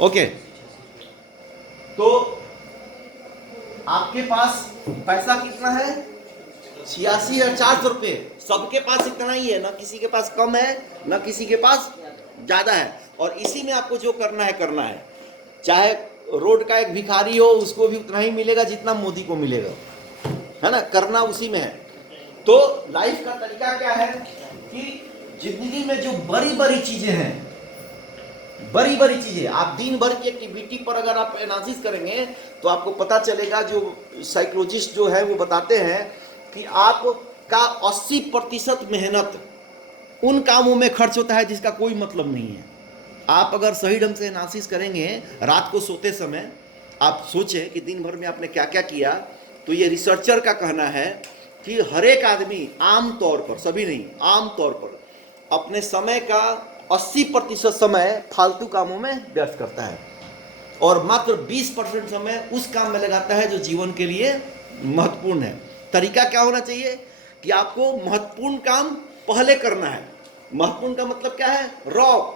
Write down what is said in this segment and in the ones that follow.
Okay, तो आपके पास पैसा कितना है? 86,400 रुपये। सबके पास इतना ही है, ना किसी के पास कम है ना किसी के पास ज्यादा है। और इसी में आपको जो करना है, चाहे रोड का एक भिखारी हो उसको भी उतना ही मिलेगा जितना मोदी को मिलेगा, है ना, करना उसी में है। तो लाइफ का तरीका क्या है कि जिंदगी में जो बड़ी बड़ी चीजें हैं, बड़ी बड़ी चीजें, आप दिन भर की एक्टिविटी पर अगर आप एनालिसिस करेंगे तो आपको पता चलेगा, जो साइकोलॉजिस्ट जो है वो बताते हैं कि आपका 80% मेहनत उन कामों में खर्च होता है जिसका कोई मतलब नहीं है। आप अगर सही ढंग से एनालिसिस करेंगे, रात को सोते समय आप सोचें कि दिन भर में आपने क्या क्या किया, तो ये रिसर्चर का कहना है कि हर एक आदमी आम तौर पर, सभी नहीं, आम तौर पर अपने समय का 80% समय फालतू कामों में व्यर्थ करता है और मात्र 20% समय उस काम में लगाता है जो जीवन के लिए महत्वपूर्ण है। तरीका क्या होना चाहिए कि आपको महत्वपूर्ण काम पहले करना है। महत्वपूर्ण का मतलब क्या है? रॉ,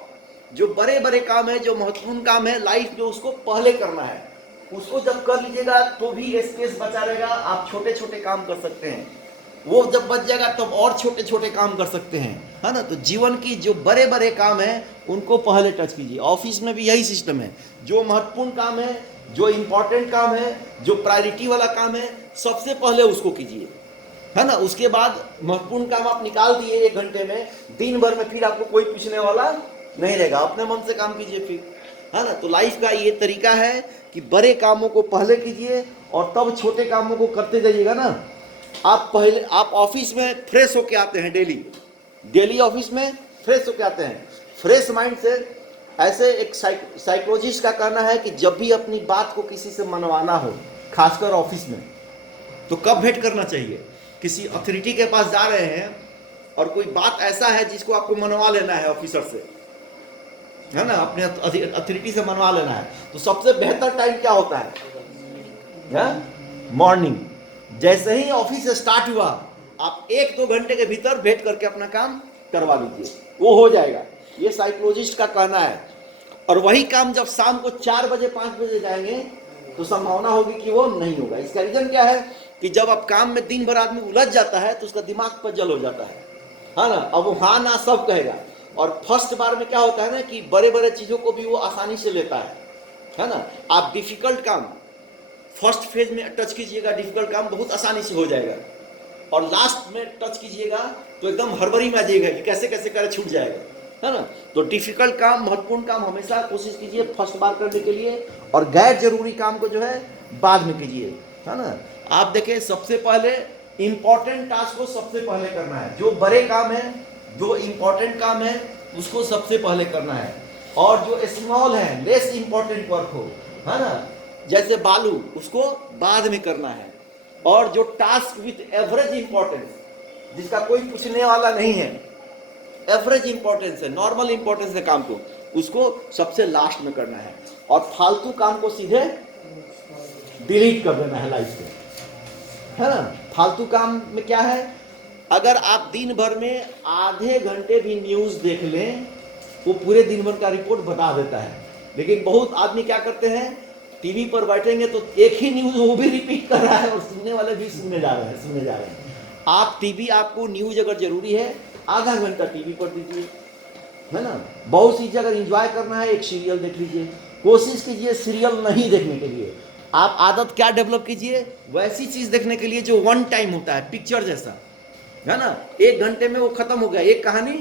जो बड़े बड़े काम है, जो महत्वपूर्ण काम है लाइफ में, उसको पहले करना है। उसको जब कर लीजिएगा तो भी स्पेस बचा रहेगा, आप छोटे छोटे काम कर सकते हैं। वो जब बच जाएगा तब और छोटे छोटे काम कर सकते हैं, है ना। तो जीवन की जो बड़े बड़े काम है उनको पहले टच कीजिए। ऑफिस में भी यही सिस्टम है, जो महत्वपूर्ण काम है, जो इम्पोर्टेंट काम है, जो प्रायोरिटी वाला काम है, सबसे पहले उसको कीजिए, है ना। उसके बाद महत्वपूर्ण काम आप निकाल दिए 1 घंटे में, दिन भर में फिर आपको कोई पूछने वाला नहीं रहेगा, अपने मन से काम कीजिए फिर, है ना। तो लाइफ का ये तरीका है कि बड़े कामों को पहले कीजिए और तब छोटे कामों को करते जाइएगा ना। आप ऑफिस में फ्रेश होके आते हैं, डेली ऑफिस में फ्रेश होके आते हैं, फ्रेश माइंड से। ऐसे एक साइकोलॉजिस्ट का कहना है कि जब भी अपनी बात को किसी से मनवाना हो, खासकर ऑफिस में, तो कब भेंट करना चाहिए? किसी अथॉरिटी के पास जा रहे हैं और कोई बात ऐसा है जिसको आपको मनवा लेना है ऑफिसर से, है ना, अपने अथॉरिटी से मनवा लेना है, तो सबसे बेहतर टाइम क्या होता है? मॉर्निंग। जैसे ही ऑफिस स्टार्ट हुआ, आप 1-2 घंटे के भीतर भेंट करके अपना काम करवा लीजिए, वो हो जाएगा। ये साइकोलॉजिस्ट का कहना है। और वही काम जब शाम को 4 बजे 5 बजे जाएंगे तो संभावना होगी कि वो नहीं होगा। इसका रीजन क्या है कि जब आप काम में दिन भर आदमी उलझ जाता है तो उसका दिमाग पर जल हो जाता है ना। अब वो हाँ ना सब कहेगा। और फर्स्ट बार में क्या होता है ना कि बड़े बड़े चीजों को भी वो आसानी से लेता है ना। आप डिफिकल्ट काम फर्स्ट फेज में टच कीजिएगा, डिफिकल्ट काम बहुत आसानी से हो जाएगा, और लास्ट में टच कीजिएगा तो एकदम हड़बड़ी में आ जाएगा कि कैसे कैसे करे छूट जाएगा, है ना। तो डिफिकल्ट काम, महत्वपूर्ण काम हमेशा कोशिश कीजिए फर्स्ट बार करने के लिए, और गैर जरूरी काम को जो है बाद में कीजिए, है ना। आप देखें, सबसे पहले इंपॉर्टेंट टास्क को सबसे पहले करना है। जो बड़े काम है, जो इंपॉर्टेंट काम है, उसको सबसे पहले करना है। और जो स्मॉल है, लेस इंपॉर्टेंट वर्क हो, है ना, जैसे बालू, उसको बाद में करना है। और जो टास्क विथ एवरेज इंपॉर्टेंस, जिसका कोई पूछने वाला नहीं है, एवरेज इंपॉर्टेंस है, नॉर्मल इंपॉर्टेंस है काम को, उसको सबसे लास्ट में करना है। और फालतू काम को सीधे डिलीट कर देना है लाइफ से, है ना। फालतू काम में क्या है? अगर आप दिन भर में आधे घंटे भी न्यूज देख लें, वो पूरे दिन भर का रिपोर्ट बता देता है। लेकिन बहुत आदमी क्या करते हैं, टीवी पर बैठेंगे तो एक ही न्यूज वो भी रिपीट कर रहा है और सुनने वाले भी सुनने जा रहे हैं। आप टीवी, आपको न्यूज अगर जरूरी है, आधा घंटा टीवी पर दीजिए, है ना। बहुत सी अगर एंजॉय करना है, एक सीरियल देख लीजिए। कोशिश कीजिए सीरियल नहीं देखने के लिए। आप आदत क्या डेवलप कीजिए, वैसी चीज देखने के लिए जो वन टाइम होता है, पिक्चर जैसा, है ना। 1 घंटे में वो खत्म हो गया, एक कहानी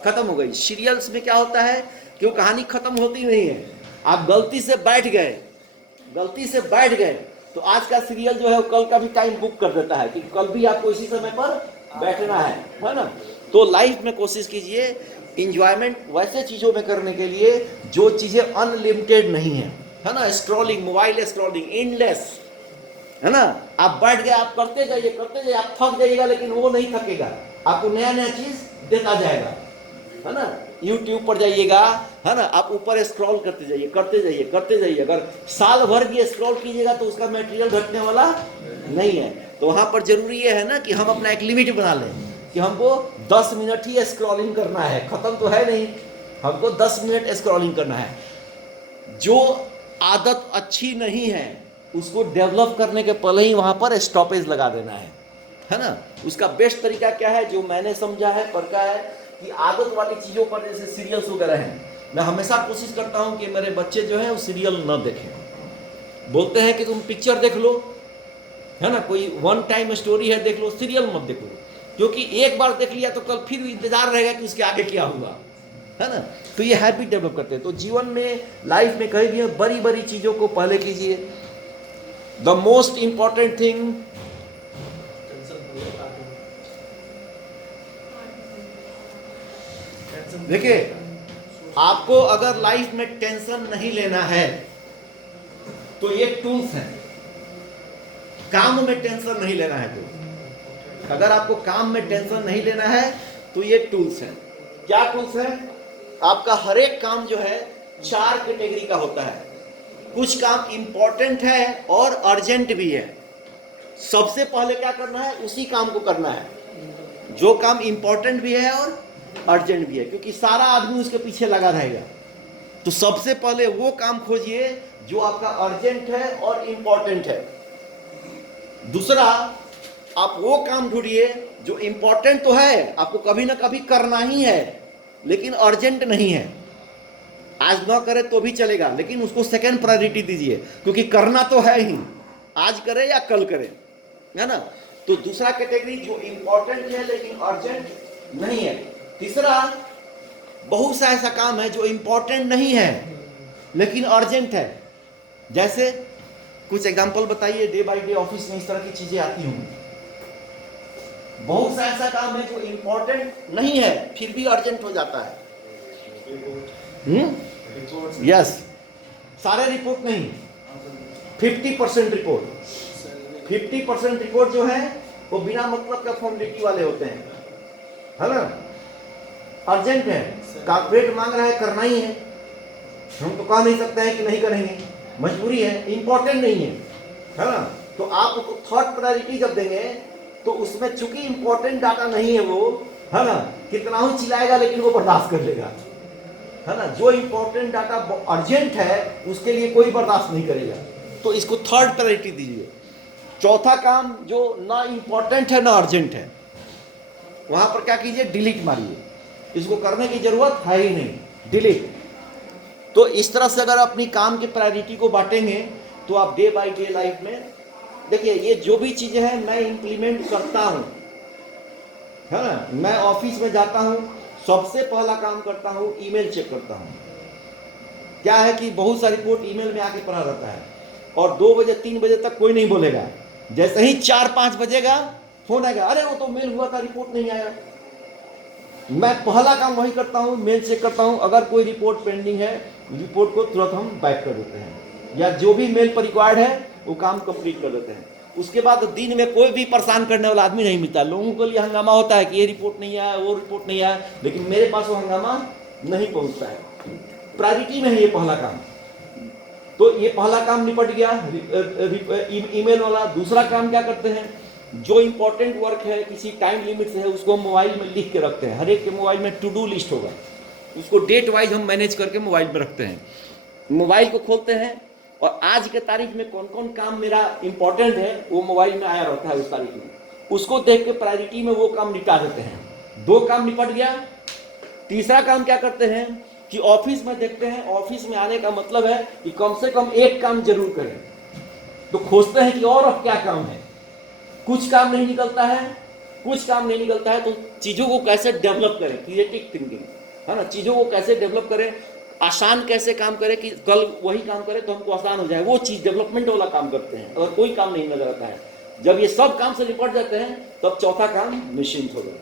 खत्म हो गई। सीरियल्स में क्या होता है कि वो कहानी खत्म होती नहीं है। आप गलती से बैठ गए तो आज का सीरियल जो है वो कल का भी टाइम बुक कर देता है कि कल भी आपको इसी समय पर बैठना है ना। तो लाइफ में कोशिश कीजिए इंजॉयमेंट वैसे चीजों में करने के लिए जो चीजें अनलिमिटेड नहीं है ना। स्क्रॉलिंग, मोबाइल स्क्रॉलिंग एंडलेस, है ना। आप बैठ गए, आप करते जाइए, आप थक जाइएगा, लेकिन वो नहीं थकेगा, आपको नया नया चीज देता जाएगा, है ना। YouTube पर जाइएगा, है ना, आप ऊपर स्क्रॉल करते जाइए। अगर साल भर भी स्क्रॉल कीजिएगा तो उसका मटेरियल घटने वाला नहीं है। तो वहां पर जरूरी ये है ना कि हम अपना एक लिमिट बना लें कि हमको 10 मिनट ही स्क्रॉलिंग करना है, खत्म तो है नहीं, हमको 10 मिनट स्क्रॉलिंग करना है। जो आदत अच्छी नहीं है उसको डेवलप करने के पहले ही वहां पर स्टॉपेज लगा देना है ना। उसका बेस्ट तरीका क्या है, जो मैंने समझा है, परखा है, कि आदत वाली चीजों पर, जैसे सीरियल्स वगैरह हैं, मैं हमेशा कोशिश करता हूं कि मेरे बच्चे जो हैं वो सीरियल न देखें। बोलते हैं कि तुम पिक्चर देख लो, है ना, कोई वन टाइम स्टोरी है देख लो, सीरियल मत देखो, क्योंकि एक बार देख लिया तो कल फिर इंतजार रहेगा कि उसके आगे क्या हुआ, है ना। तो ये हैबिट डेवलप करते हैं। तो जीवन में, लाइफ में कहीं भी बड़ी बड़ी चीजों को पहले कीजिए। द मोस्ट इंपॉर्टेंट थिंग, देखिए, आपको अगर लाइफ में टेंशन नहीं लेना है तो ये टूल्स हैं। काम में टेंशन नहीं लेना है तो, अगर आपको काम में टेंशन नहीं लेना है तो ये टूल्स हैं। क्या टूल्स हैं? आपका हर एक काम जो है 4 कैटेगरी का होता है। कुछ काम इंपॉर्टेंट है और अर्जेंट भी है। सबसे पहले क्या करना है, उसी काम को करना है जो काम इंपॉर्टेंट भी है और अर्जेंट भी है, क्योंकि सारा आदमी उसके पीछे लगा रहेगा। तो सबसे पहले वो काम खोजिए जो आपका अर्जेंट है और इंपॉर्टेंट है। दूसरा, आप वो काम ढूंढिए जो इंपॉर्टेंट तो है, आपको कभी ना कभी करना ही है, लेकिन अर्जेंट नहीं है। आज ना करे तो भी चलेगा, लेकिन उसको सेकंड प्रायोरिटी दीजिए, क्योंकि करना तो है ही, आज करे या कल करे, है ना। तो दूसरा कैटेगरी जो इंपॉर्टेंट है लेकिन अर्जेंट नहीं है। तीसरा, बहुत सा ऐसा काम है जो इंपॉर्टेंट नहीं है लेकिन अर्जेंट है। जैसे कुछ एग्जांपल बताइए, डे बाय डे ऑफिस में इस तरह की चीजें आती होंगी। बहुत सा ऐसा काम है जो इंपॉर्टेंट नहीं है फिर भी अर्जेंट हो जाता है। यस, सारे रिपोर्ट नहीं, 50% रिपोर्ट। 50% रिपोर्ट जो है वो बिना मतलब का फॉर्मेलिटी वाले होते हैं, है ना। अर्जेंट है, कॉर्पोरेट मांग रहा है, करना ही है, हम तो कह नहीं सकते हैं कि नहीं करेंगे, मजबूरी है, इंपॉर्टेंट नहीं है ना। तो आप उसको थर्ड प्रायोरिटी जब देंगे तो उसमें चूंकि इंपॉर्टेंट डाटा नहीं है वो, है ना, कितना ही चिल्लाएगा लेकिन वो बर्दाश्त कर लेगा, है ना। जो इंपॉर्टेंट डाटा अर्जेंट है उसके लिए कोई बर्दाश्त नहीं करेगा, तो इसको थर्ड प्रायोरिटी दीजिए। चौथा काम जो ना इंपॉर्टेंट है ना अर्जेंट है, वहां पर क्या कीजिए, डिलीट मारिए, इसको करने की जरूरत है ही नहीं, डिलीट। तो इस तरह से अगर अपनी काम के प्रायोरिटी को बांटेंगे तो आप डे बाय डे लाइफ में, देखिए, ये जो भी चीजें हैं मैं इंप्लीमेंट करता हूं, है ना। मैं ऑफिस में जाता हूं, सबसे पहला काम करता हूं, ईमेल चेक करता हूं। क्या है कि बहुत सारी रिपोर्ट ईमेल में आके पड़ा रहता है और 2 बजे 3 बजे तक कोई नहीं बोलेगा। जैसे ही 4-5 बजेगा फोन आएगा, अरे वो तो मेल हुआ था, रिपोर्ट नहीं आया। मैं पहला काम वही करता हूं, मेल चेक करता हूं। अगर कोई रिपोर्ट पेंडिंग है, रिपोर्ट को तुरंत हम बैक कर देते हैं, या जो भी मेल पर रिक्वायर्ड है वो काम कंप्लीट कर देते हैं। उसके बाद दिन में कोई भी परेशान करने वाला आदमी नहीं मिलता। लोगों के लिए हंगामा होता है कि ये रिपोर्ट नहीं आया, वो रिपोर्ट नहीं आया, लेकिन मेरे पास वो हंगामा नहीं पहुंचता है। प्रायोरिटी में है ये पहला काम, तो ये पहला काम निपट गया, ईमेल वाला। दूसरा काम क्या करते हैं, जो इंपॉर्टेंट वर्क है, किसी टाइम लिमिट से है, उसको मोबाइल में लिख के रखते हैं। हर एक के मोबाइल में टू डू लिस्ट होगा, उसको डेट वाइज हम मैनेज करके मोबाइल में रखते हैं। मोबाइल को खोलते हैं और आज के तारीख में कौन कौन काम मेरा इंपॉर्टेंट है वो मोबाइल में आया रहता है उस तारीख में, उसको देख के प्रायोरिटी में वो काम निपटा देते हैं। 2 काम निपट गया। तीसरा काम क्या करते हैं कि ऑफिस में देखते हैं, ऑफिस में आने का मतलब है कि कम से कम एक काम जरूर करें। तो खोजते हैं कि और अब क्या काम है। कुछ काम नहीं निकलता है, कुछ काम नहीं निकलता है, तो चीजों को कैसे डेवलप करें, क्रिएटिव थिंकिंग, है ना। चीजों को कैसे डेवलप करें, आसान कैसे काम करें कि कल वही काम करें तो हमको आसान हो जाए, वो चीज डेवलपमेंट वाला काम करते हैं। अगर कोई काम नहीं नजर आता है, जब ये सब काम से निपट जाते हैं तब चौथा काम निश्चिंत हो गया,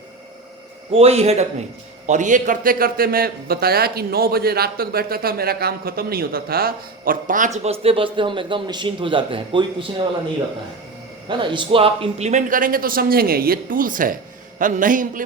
कोई हेडअप नहीं। और ये करते करते मैं बताया कि 9 बजे रात तक बैठता था, मेरा काम खत्म नहीं होता था, और 5 बजते बजते हम एकदम निश्चिंत हो जाते हैं, कोई पूछने वाला नहीं रहता है ना। इसको आप इंप्लीमेंट करेंगे तो समझेंगे, ये टूल्स है, नहीं इंप्लीमेंट